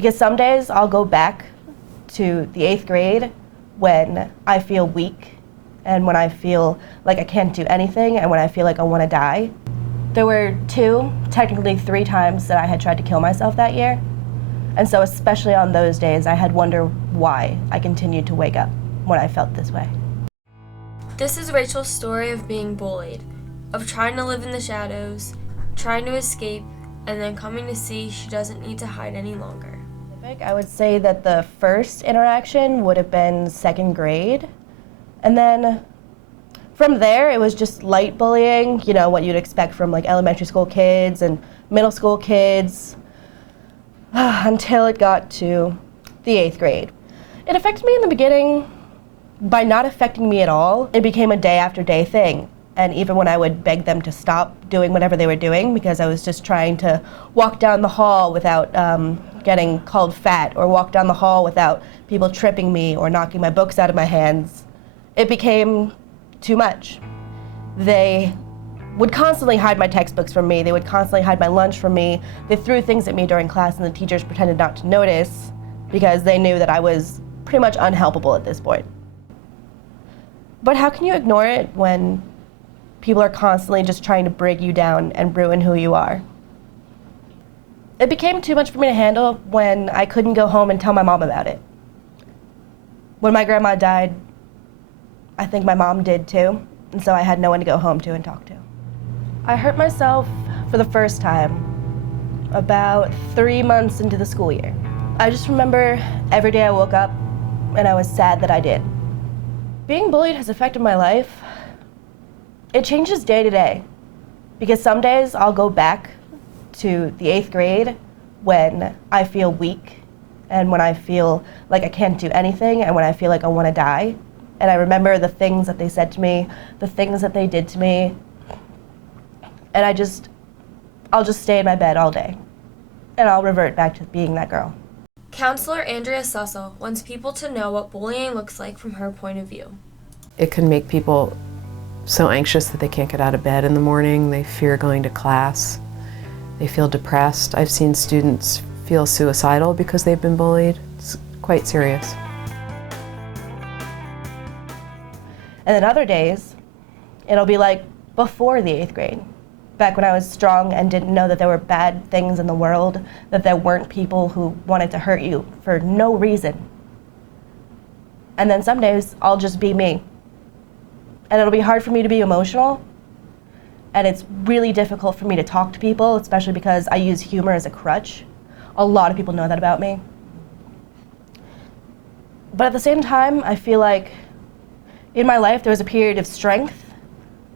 Because some days I'll go back to the 8th grade when I feel weak and when I feel like I can't do anything and when I feel like I want to die. There were 2, technically 3 times that I had tried to kill myself that year. And so especially on those days, I had wondered why I continued to wake up when I felt this way. This is Rachel's story of being bullied, of trying to live in the shadows, trying to escape, and then coming to see she doesn't need to hide any longer. I would say that the first interaction would have been 2nd grade. And then from there, it was just light bullying, you know, what you'd expect from like elementary school kids and middle school kids, until it got to the 8th grade. It affected me in the beginning by not affecting me at all. It became a day after day thing. And even when I would beg them to stop doing whatever they were doing because I was just trying to walk down the hall without getting called fat, or walk down the hall without people tripping me or knocking my books out of my hands, it became too much. They would constantly hide my textbooks from me. They would constantly hide my lunch from me. They threw things at me during class and the teachers pretended not to notice because they knew that I was pretty much unhelpable at this point. But how can you ignore it when people are constantly just trying to break you down and ruin who you are? It became too much for me to handle when I couldn't go home and tell my mom about it. When my grandma died, I think my mom did too, and so I had no one to go home to and talk to. I hurt myself for the first time about 3 months into the school year. I just remember every day I woke up and I was sad that I did. Being bullied has affected my life. It changes day to day, because some days I'll go back to the 8th grade when I feel weak and when I feel like I can't do anything and when I feel like I want to die. And I remember the things that they said to me, the things that they did to me, and I'll just stay in my bed all day and I'll revert back to being that girl. Counselor Andrea Sussel wants people to know what bullying looks like from her point of view. It can make people so anxious that they can't get out of bed in the morning. They fear going to class. They feel depressed. I've seen students feel suicidal because they've been bullied. It's quite serious. And then other days, it'll be like before the 8th grade, back when I was strong and didn't know that there were bad things in the world, that there weren't people who wanted to hurt you for no reason. And then some days, I'll just be me. And it'll be hard for me to be emotional, and it's really difficult for me to talk to people, especially because I use humor as a crutch. A lot of people know that about me. But at the same time, I feel like in my life there was a period of strength,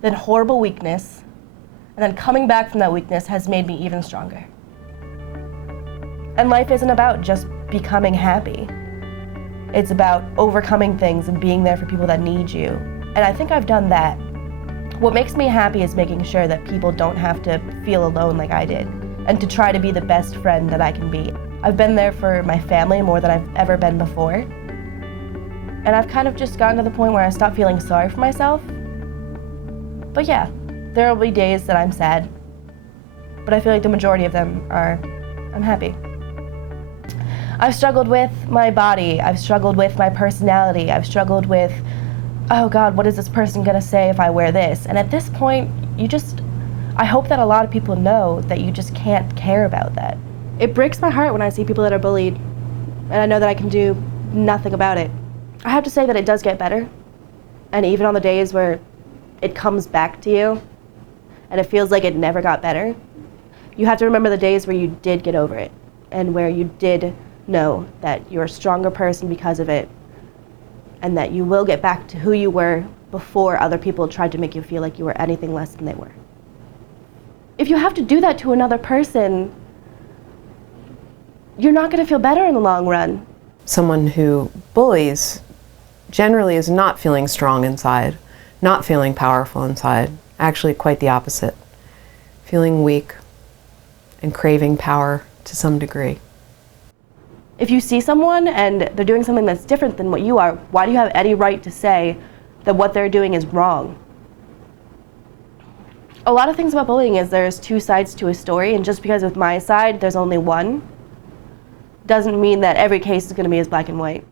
then horrible weakness, and then coming back from that weakness has made me even stronger. And life isn't about just becoming happy. It's about overcoming things and being there for people that need you. And I think I've done that. What makes me happy is making sure that people don't have to feel alone like I did, and to try to be the best friend that I can be. I've been there for my family more than I've ever been before. And I've kind of just gotten to the point where I stopped feeling sorry for myself. But yeah, there will be days that I'm sad, but I feel like the majority of them are, I'm happy. I've struggled with my body, I've struggled with my personality, I've struggled with, oh God, what is this person gonna say if I wear this? And at this point, I hope that a lot of people know that you just can't care about that. It breaks my heart when I see people that are bullied, and I know that I can do nothing about it. I have to say that it does get better, and even on the days where it comes back to you, and it feels like it never got better, you have to remember the days where you did get over it, and where you did know that you're a stronger person because of it, and that you will get back to who you were before other people tried to make you feel like you were anything less than they were. If you have to do that to another person, you're not going to feel better in the long run. Someone who bullies generally is not feeling strong inside, not feeling powerful inside, actually quite the opposite. Feeling weak and craving power to some degree. If you see someone and they're doing something that's different than what you are, why do you have any right to say that what they're doing is wrong? A lot of things about bullying is there's 2 sides to a story, and just because with my side there's only one, doesn't mean that every case is going to be as black and white.